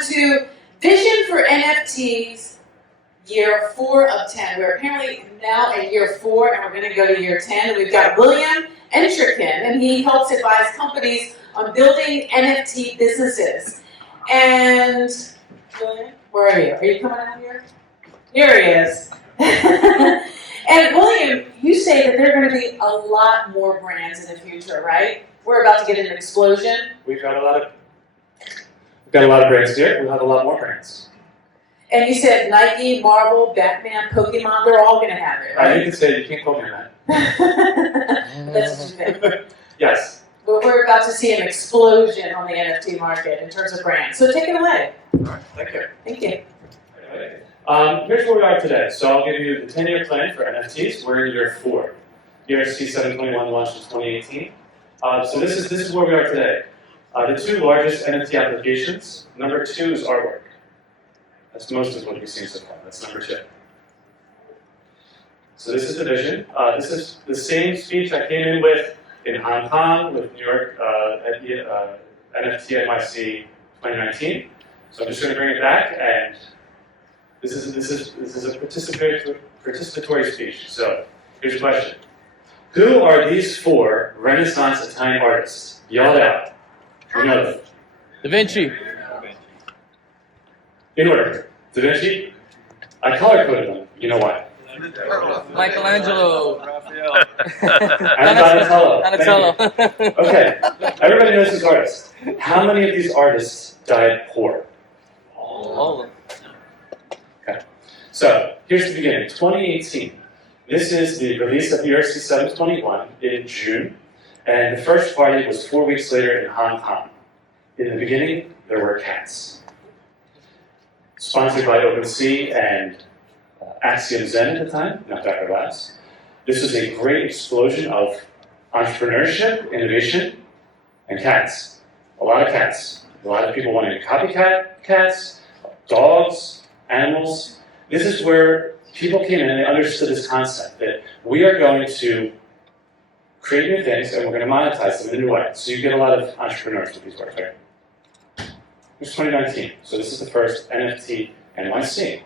on to Vision for NFTs, year 4 of 10. We're apparently now at year 4, and we're going to go to year 10. We've got William Entriken, and he helps advise companies on building NFT businesses. And William, where are you? Are you coming out here? Here he is. And William, you say that there are going to be a lot more brands in the future, right? We're about to get an explosion. We've got a lot of brands here. We'll have a lot more brands. And you said Nike, Marvel, Batman, Pokemon, they're all going to have it, right? You can say, you can't call me that. That's what you think. Yes. But we're about to see an explosion on the NFT market in terms of brands. So take it away. All right, thank you. Thank you. Here's where we are today. So I'll give you the 10-year plan for NFTs. We're in year 4. ERC721 launched in 2018. So this is where we are today. The 2 largest NFT applications. Number 2 is artwork. That's most of what we've seen so far. That's number 2. So this is the vision. This is the same speech I came in with in Hong Kong, with New York at NFT NYC 2019. So I'm just going to bring it back, and this is a participatory speech. So here's the question: who are these 4 Renaissance Italian artists? Yell it out. You know them. Da Vinci. In order. Da Vinci. I color-coded them. You know why? Michelangelo. And Donatello. Okay. Everybody knows these artists. How many of these artists died poor? All of them. Okay. So here's the beginning. 2018. This is the release of ERC721 in June. And the first party was 4 weeks later in Hong Kong. In the beginning, there were cats. Sponsored by OpenSea and Axiom Zen at the time, not Dr. Labs. This was a great explosion of entrepreneurship, innovation, and cats. A lot of cats. A lot of people wanting to copycat cats, dogs, animals. This is where people came in and they understood this concept that we are going to create new things and we're going to monetize them in a new way. So you get a lot of entrepreneurs with these works, right? It's 2019, so this is the first NFT NYC.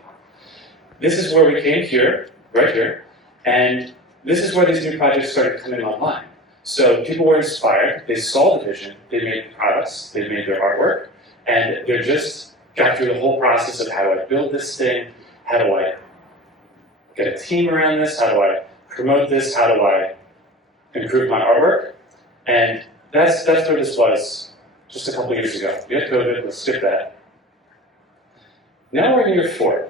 This is where we came here, right here, and this is where these new projects started coming online. So people were inspired, they saw the vision, they made the products, they made their artwork, and they just got through the whole process of how do I build this thing, how do I get a team around this, how do I promote this, how do I improve my artwork, and that's where this was just a couple years ago. We had COVID, let's skip that. Now we're in year 4.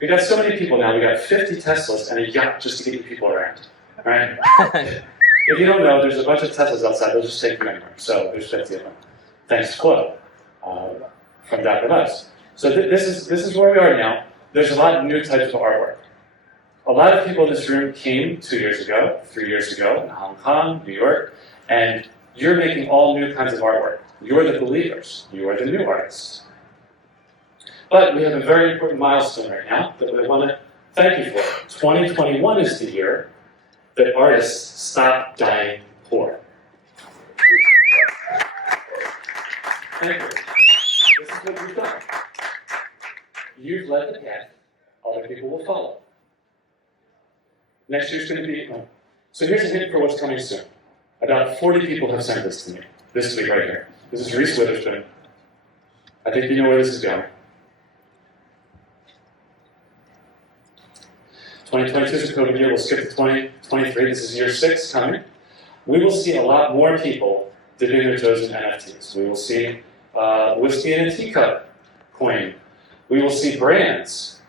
We got so many people now, we got 50 Teslas and a yacht just to get you people around, right? If you don't know, there's a bunch of Teslas outside, they'll just take you anywhere. So there's 50 of them. Thanks to Flo from Dr. Labs. So this is where we are now. There's a lot of new types of artwork. A lot of people in this room came 2 years ago, 3 years ago, in Hong Kong, New York, and you're making all new kinds of artwork. You're the believers. You are the new artists. But we have a very important milestone right now that we want to thank you for. 2021 is the year that artists stop dying poor. Thank you. This is what you've done. You've led the path. Other people will follow. Next year's going to be... So here's a hint for what's coming soon. About 40 people have sent this to me. This week right here. This is Reese Witherspoon. I think you know where this is going. 2022 is a COVID year. We'll skip to 2023. This is year 6 coming. We will see a lot more people dipping their toes in NFTs. We will see whiskey in a teacup coin. We will see brands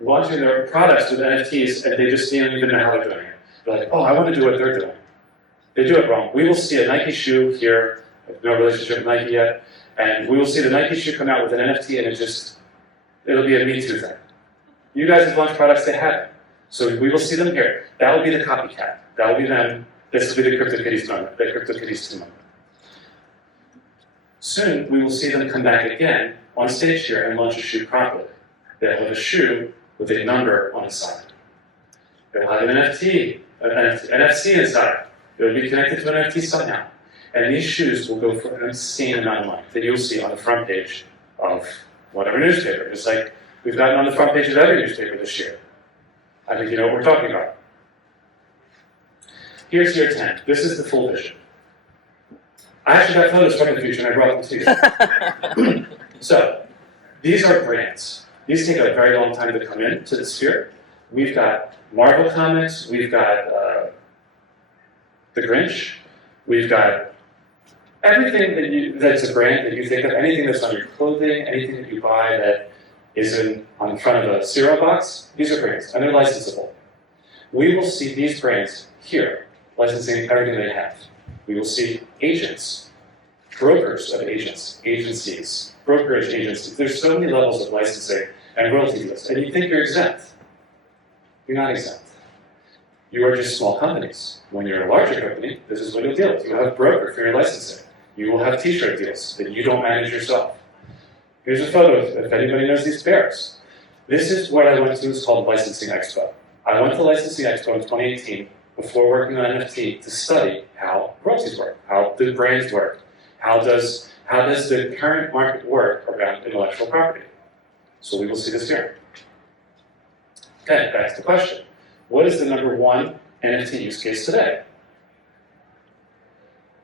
launching their products with NFTs and they just don't even know how they're doing it. They're like, oh, I want to do what they're doing. They do it wrong. We will see a Nike shoe here, no relationship with Nike yet, and we will see the Nike shoe come out with an NFT and it'll be a Me Too thing. You guys have launched products, they haven't. So we will see them here. That will be the copycat. That will be them. This will be the CryptoKitties moment, the CryptoKitties 2 moment. Soon, we will see them come back again on stage here and launch a shoe properly. They'll have a shoe with a number on the side. They'll have an NFT, an NFC inside. It will be connected to an NFT somehow. And these shoes will go for an insane amount of money that you'll see on the front page of whatever newspaper. Just like we've gotten on the front page of every newspaper this year. I think you know what we're talking about. Here's year 10. This is the full vision. I actually got photos from the future and I brought them to you. So, these are brands. These take a very long time to come into the sphere. We've got Marvel Comics, we've got The Grinch, we've got everything that's a brand that you think of, anything that's on your clothing, anything that you buy that is on the front of a cereal box, these are brands, and they're licensable. We will see these brands here, licensing everything they have. We will see agents, brokers of agents, agencies, brokerage agencies. There's so many levels of licensing and royalty deals, and you think you're exempt. You're not exempt. You are just small companies. When you're a larger company, this is what you'll deal with. You'll have a broker for your licensing. You will have t-shirt deals that you don't manage yourself. Here's a photo if anybody knows these bears. This is what I went to, it's called Licensing Expo. I went to Licensing Expo in 2018 before working on NFT to study how royalties work, how the brands work, how does the current market work around intellectual property. So we will see this here. Okay, back to the question. What is the #1 NFT use case today?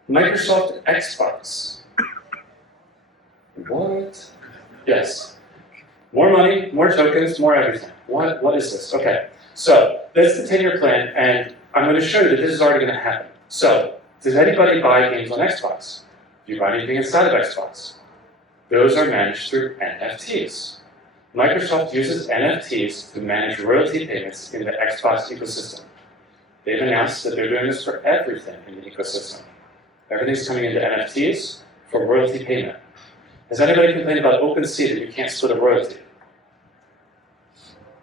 Microsoft Xbox. What? Yes. More money, more tokens, more everything. What is this? Okay, so that's the 10-year plan, and I'm going to show you that this is already going to happen. So, does anybody buy games on Xbox? Do you buy anything inside of Xbox? Those are managed through NFTs. Microsoft uses NFTs to manage royalty payments in the Xbox ecosystem. They've announced that they're doing this for everything in the ecosystem. Everything's coming into NFTs for royalty payment. Has anybody complained about OpenSea that you can't split a royalty?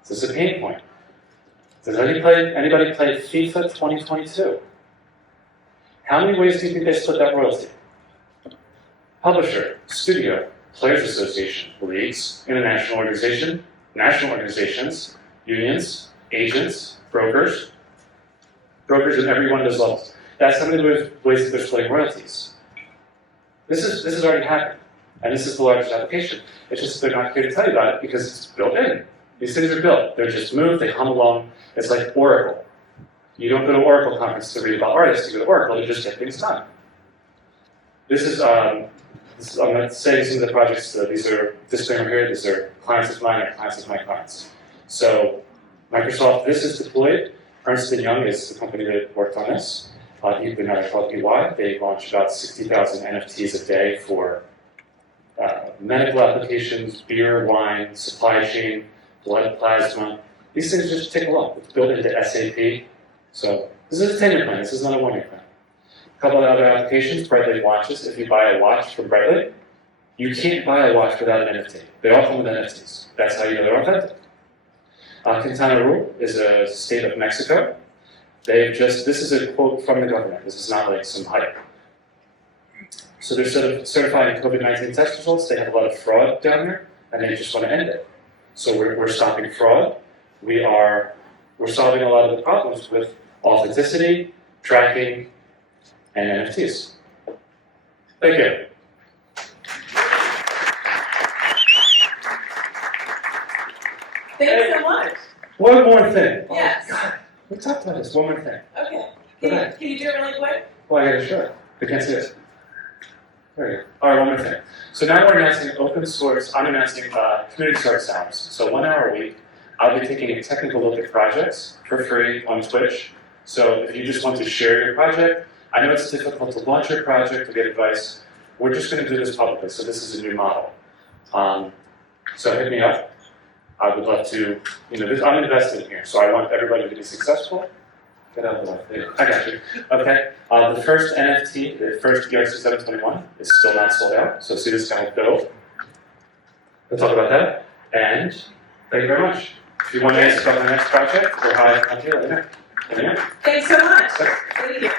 This is a pain point. Does anybody play FIFA 2022? How many ways do you think they split that royalty? Publisher, studio, Players Association, leagues, international organization, national organizations, unions, agents, brokers in every one of those levels. That's how many ways that they're splitting royalties. This is already happening, and this is the largest application. It's just they're not here to tell you about it because it's built in. These things are built. They're just moved, they hum along. It's like Oracle. You don't go to Oracle conference to read about artists, you go to Oracle to just get things done. I'm not saying some of the projects, these are, disclaimer here, these are clients of mine or clients of my clients. So, Microsoft, this is deployed. Ernst & Young is the company that worked on this. They're now called EY. They launch about 60,000 NFTs a day for medical applications, beer, wine, supply chain, blood plasma. These things just take a lot. It's built into SAP. So, this is a 10-year plan. This is not a 1-year plan. A couple of other applications, Brightly watches. If you buy a watch from Brightly, you can't buy a watch without an NFT. They all come with NFTs. That's how you know they're authentic. Quintana Roo is a state of Mexico. This is a quote from the government. This is not like some hype. So they're certifying COVID-19 test results. They have a lot of fraud down there, and they just want to end it. So we're stopping fraud. We're solving a lot of the problems with authenticity, tracking, and NFTs. Thank you. Thanks so much. One more thing. Yes. Oh, God, we talked about this. One more thing. Okay. Go ahead. Can you do it really quick? Well, I gotta show it. They can't see it. There you go. All right, one more thing. So now we're announcing open source. I'm announcing community source hours. So 1 hour a week, I'll be taking a technical look at projects for free on Twitch. So if you just want to share your project, I know it's difficult to launch your project, to get advice. We're just going to do this publicly, so this is a new model. So hit me up. I would love to, I'm invested in here, so I want everybody to be successful. Get out of the way. I got you. Okay. The first NFT, the first ERC721, is still not sold out, so see this kind of build. We'll talk about that. And thank you very much. If you want to ask about my next project, or how I can do it, let me know. Thanks so much. Thank you.